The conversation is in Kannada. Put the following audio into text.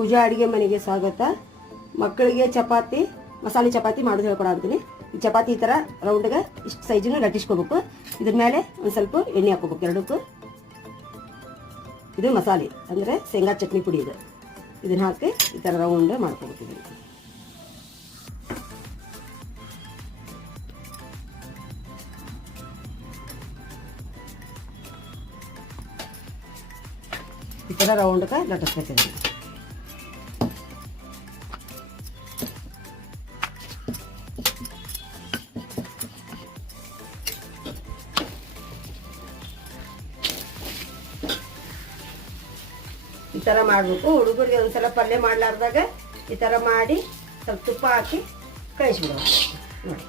ಪೂಜಾ ಅಡುಗೆ ಮನೆಗೆ ಸ್ವಾಗತ. ಮಕ್ಕಳಿಗೆ ಚಪಾತಿ ಮಸಾಲೆ ಚಪಾತಿ ಮಾಡೋದು ಹೇಳ್ಕೊಡಂತೀನಿ. ಈ ಚಪಾತಿ ಈ ಥರ ರೌಂಡ್ಗೆ ಇಷ್ಟು ಸೈಜಿನ ಲಟ್ಟಿಸ್ಕೋಬೇಕು. ಇದ್ರ ಮೇಲೆ ಒಂದು ಸ್ವಲ್ಪ ಎಣ್ಣೆ ಹಾಕೋಬೇಕು ಎರಡಕ್ಕೂ. ಇದು ಮಸಾಲೆ ಅಂದರೆ ಶೇಂಗಾ ಚಟ್ನಿ ಪುಡಿ. ಇದನ್ನ ಹಾಕಿ ಈ ಥರ ರೌಂಡ್ ಮಾಡ್ಕೋಬೇಕು. ಈ ಥರ ರೌಂಡ್ಗೆ ಲಟ್ಟಿಸ್ಬೇಕು. ಈ ಥರ ಮಾಡಬೇಕು. ಹುಡುಗರಿಗೆ ಒಂದ್ಸಲ ಪಲ್ಯ ಮಾಡಲಾರ್ದಾಗ ಈ ಥರ ಮಾಡಿ ಸ್ವಲ್ಪ ತುಪ್ಪ ಹಾಕಿ ಕಳಿಸ್ಬಿಡೋದು ನೋಡಿ.